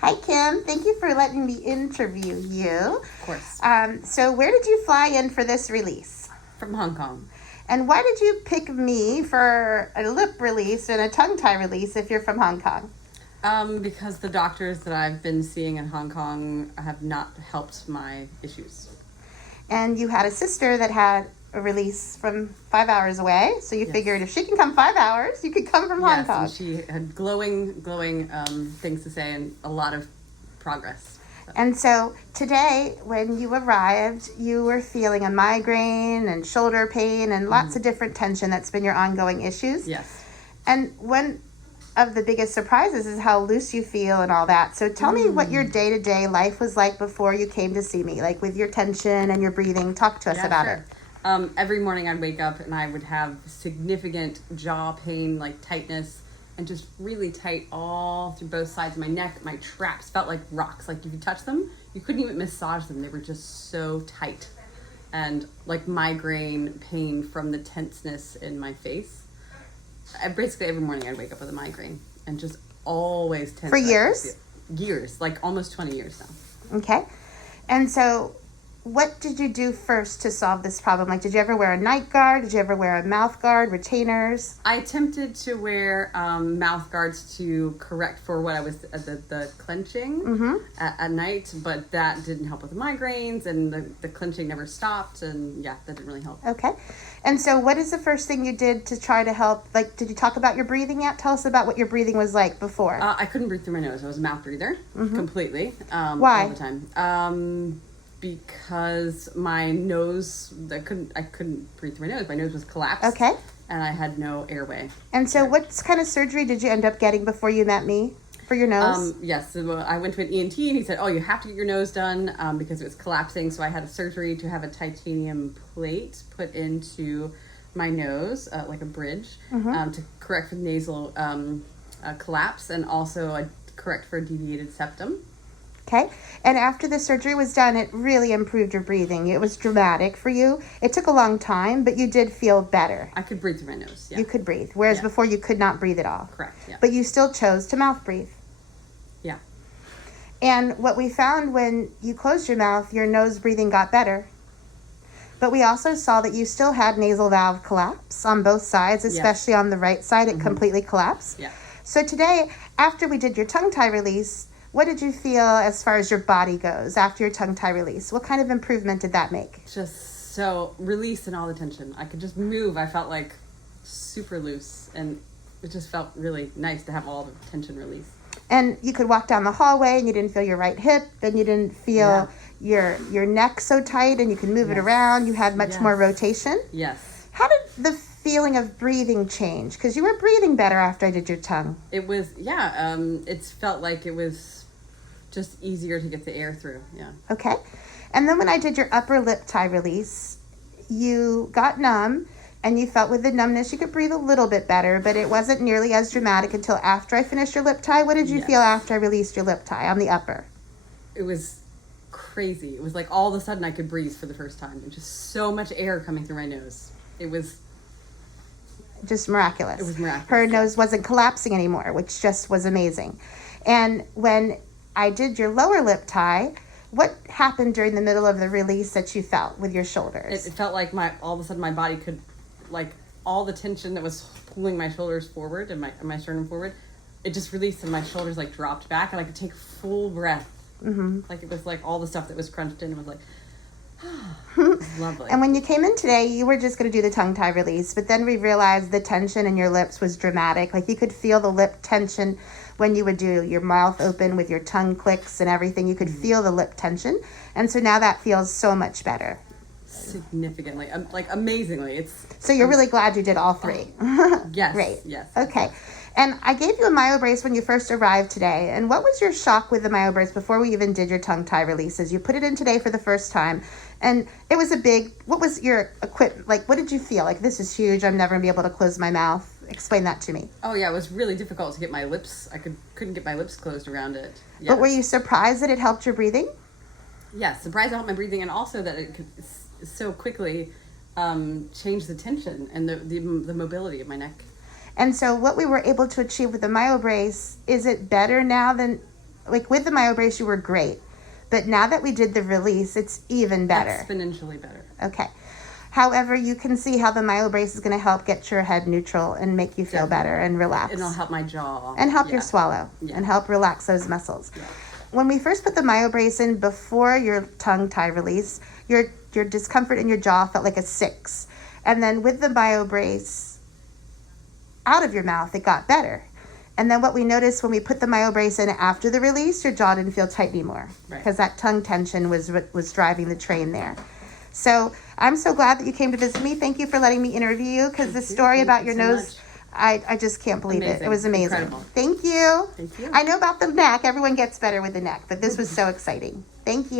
Hi, Kim. Thank you for letting me interview you. Of course. So where did you fly in for this release? From Hong Kong. And why did you pick me for a lip release and a tongue tie release if you're from Hong Kong? Because the doctors that I've been seeing in Hong Kong have not helped my issues. And you had a sister that had a release from 5 hours away, so you Yes. figured if she can come 5 hours, you could come from Hong Kong. Yes, and she had glowing things to say and a lot of progress. And so today, when you arrived, you were feeling a migraine and shoulder pain and lots of different tension that's been your ongoing issues. Yes. And one of the biggest surprises is how loose you feel and all that. So tell me what your day-to-day life was like before you came to see me, like with your tension and your breathing. Talk to us about it. Every morning I'd wake up and I would have significant jaw pain, like tightness, and just really tight all through both sides of my neck. My traps felt like rocks. Like if you touch them, you couldn't even massage them. They were just so tight. And like migraine pain from the tenseness in my face. Basically every morning I'd wake up with a migraine and just always tense. For years? Years, like almost 20 years now. Okay. And so what did you do first to solve this problem? Like, did you ever wear a night guard? Did you ever wear a mouth guard, retainers? I attempted to wear mouth guards to correct for what I was, the clenching at night, but that didn't help with the migraines, and the clenching never stopped, and yeah, that didn't really help. Okay. And so what is the first thing you did to try to help? Like, did you talk about your breathing yet? Tell us about what your breathing was like before. I couldn't breathe through my nose. I was a mouth breather completely. Why? All the time. Because my nose, I couldn't breathe through my nose. My nose was collapsed. Okay. And I had no airway. And so what kind of surgery did you end up getting before you met me for your nose? Yes, so I went to an ENT and he said, oh, you have to get your nose done because it was collapsing. So I had a surgery to have a titanium plate put into my nose, like a bridge, to correct for the nasal collapse and also correct for a deviated septum. Okay. And after the surgery was done, it really improved your breathing. It was dramatic for you. It took a long time, but you did feel better. I could breathe through my nose, yeah. You could breathe, whereas before you could not breathe at all. Correct, yeah. But you still chose to mouth breathe. Yeah. And what we found when you closed your mouth, your nose breathing got better. But we also saw that you still had nasal valve collapse on both sides, especially on the right side. It completely collapsed. Yeah. So today, after we did your tongue tie release, what did you feel as far as your body goes after your tongue tie release? What kind of improvement did that make? Just so release and all the tension. I could just move. I felt like super loose, and it just felt really nice to have all the tension released. And you could walk down the hallway and you didn't feel your right hip, and you didn't feel your neck so tight, and you could move it around. You had much more rotation. Yes. How did the feeling of breathing change? Because you were breathing better after I did your tongue. It was, it felt like it was just easier to get the air through, yeah. Okay. And then when I did your upper lip tie release, you got numb, and you felt with the numbness you could breathe a little bit better, but it wasn't nearly as dramatic until after I finished your lip tie. What did you feel after I released your lip tie on the upper? It was crazy. It was like all of a sudden I could breathe for the first time. And just so much air coming through my nose. It was just miraculous. It was miraculous. Her nose wasn't collapsing anymore, which just was amazing. And when I did your lower lip tie, what happened during the middle of the release that you felt with your shoulders? It felt like all of a sudden my body could, like all the tension that was pulling my shoulders forward and my sternum forward, it just released and my shoulders like dropped back and I could take full breath. Like it was like all the stuff that was crunched in was like, it was lovely. And when you came in today, you were just going to do the tongue tie release, but then we realized the tension in your lips was dramatic. Like you could feel the lip tension when you would do your mouth open with your tongue clicks and everything. You could feel the lip tension. And so now that feels so much better. Significantly, like amazingly. So you're really glad you did all three. Yes. Great. Yes. Okay. And I gave you a Myobrace when you first arrived today. And what was your shock with the Myobrace before we even did your tongue tie releases? You put it in today for the first time. And it was what was your equipment? Like, what did you feel? Like, this is huge. I'm never going to be able to close my mouth. Explain that to me. Oh, yeah. It was really difficult to get my lips. I couldn't get my lips closed around it. Yeah. But were you surprised that it helped your breathing? Yes. Surprised it helped my breathing, and also that it could so quickly change the tension and the mobility of my neck. And so what we were able to achieve with the Myobrace, is it better now than like with the Myobrace, you were great. But now that we did the release, it's even better. Exponentially better. Okay. However, you can see how the Myobrace is going to help get your head neutral and make you feel better and relax. It'll help my jaw. And help your swallow and help relax those muscles. Yeah. When we first put the Myobrace in before your tongue tie release, your discomfort in your jaw felt like a 6. And then with the Myobrace out of your mouth, it got better. And then what we noticed when we put the Myobrace in after the release, your jaw didn't feel tight anymore because that tongue tension was driving the train there. So I'm so glad that you came to visit me. Thank you for letting me interview you, because the story about your nose, I just can't believe it. It was amazing. Incredible. Thank you. Thank you. I know about the neck. Everyone gets better with the neck, but this was so exciting. Thank you.